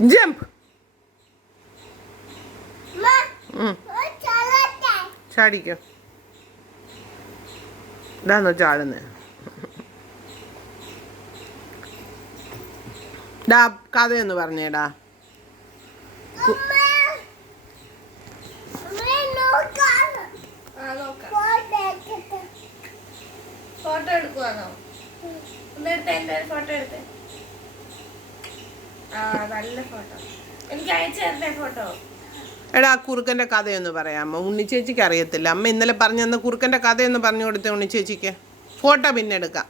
Jump. ചാടിക്കോ. ഇതാന്നോ ചാടുന്നേ? ഡാ കഥയൊന്ന് പറഞ്ഞേടാ. Photo എടുക്കുവാണോ? Photo എടുത്തേ. നല്ല ഫോട്ടോ. എനിക്ക് അയച്ചു തരട്ടെ ഫോട്ടോ? എടാ കുറുക്കൻ്റെ കഥയൊന്ന് പറയാമോ? ഉണ്ണിച്ചേച്ചിക്ക് അറിയത്തില്ല. അമ്മ ഇന്നലെ പറഞ്ഞു തന്ന കുറുക്കൻ്റെ കഥയൊന്ന് പറഞ്ഞു കൊടുത്തേ ഉണ്ണിച്ചേച്ചിക്ക്. ഫോട്ടോ പിന്നെ എടുക്കാം.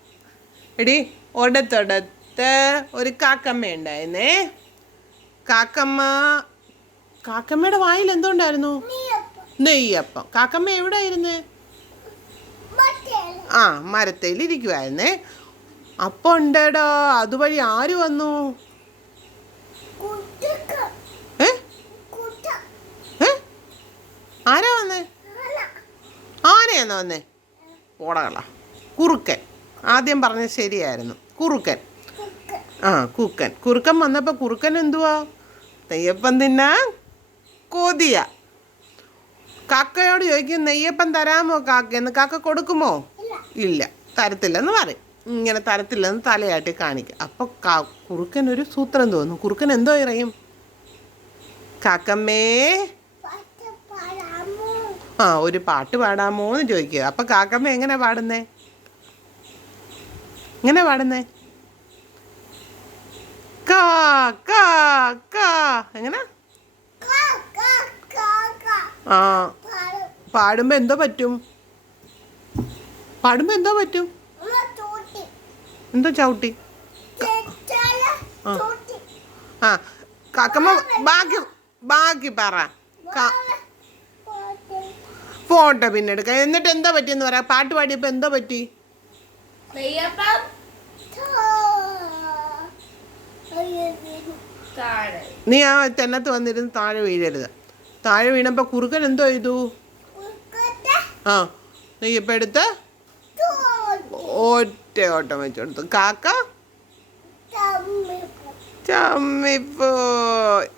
എടി, ഒടത്തൊടത്ത് ഒരു കാക്കമ്മ ഉണ്ടായിരുന്നേ. കാക്കമ്മയുടെ വായിൽ എന്തുണ്ടായിരുന്നു? നെയ്യപ്പം. കാക്കമ്മ എവിടെ ആയിരുന്നേ? മരത്തേൽ ഇരിക്കുവായിരുന്നേ. അപ്പം ഉണ്ടേടാ, അതുവഴി ആര് വന്നു? ആരാ വന്നേ? ആനയാന്നോ വന്നേ? ഓടകള. കുറുക്കൻ. ആദ്യം പറഞ്ഞ ശരിയായിരുന്നു. കുറുക്കൻ. കുറുക്കൻ വന്നപ്പോൾ കുറുക്കൻ എന്തുവാ? നെയ്യപ്പം തിന്നാൻ കൊതിയ. കാക്കയോട് ചോദിക്കും, നെയ്യപ്പം തരാമോ കാക്കയെന്ന്. കാക്ക കൊടുക്കുമോ? ഇല്ല, തരത്തില്ലെന്ന് പറയും. ഇങ്ങനെ തരത്തില്ലെന്ന് തലയാട്ടി കാണിക്കും. അപ്പോൾ കുറുക്കൻ ഒരു സൂത്രം തോന്നും. കുറുക്കൻ എന്തോ പറയും? കാക്കമ്മേ, ഒരു പാട്ട് പാടാമോ എന്ന് ചോദിക്കുക. അപ്പം കാക്കമ്മ എങ്ങനെ പാടുന്നേ? എങ്ങനെ പാടുന്നേ? കാ കാ കാ. എങ്ങനെ? പാടുമ്പോ എന്തോ പറ്റും? എന്തോ ചവിട്ടി? കാക്കമ്മ ബാക്കി പറ. ഫോട്ടോ പിന്നെ എടുക്കാം. എന്നിട്ട് എന്തോ പറ്റിയെന്ന് പറയാം. പാട്ട് പാടിയപ്പോ എന്തോ പറ്റി? നീ ആ തെന്നത്ത് വന്നിരുന്ന് താഴെ വീഴരുത്. താഴെ വീണപ്പോൾ കുറുക്കൻ എന്തോ ചെയ്തു? നെയ്യപ്പം എടുത്ത് ഒറ്റ ഓട്ടം വെച്ചെടുത്തു. കാക്ക ചമ്മിപ്പോയി.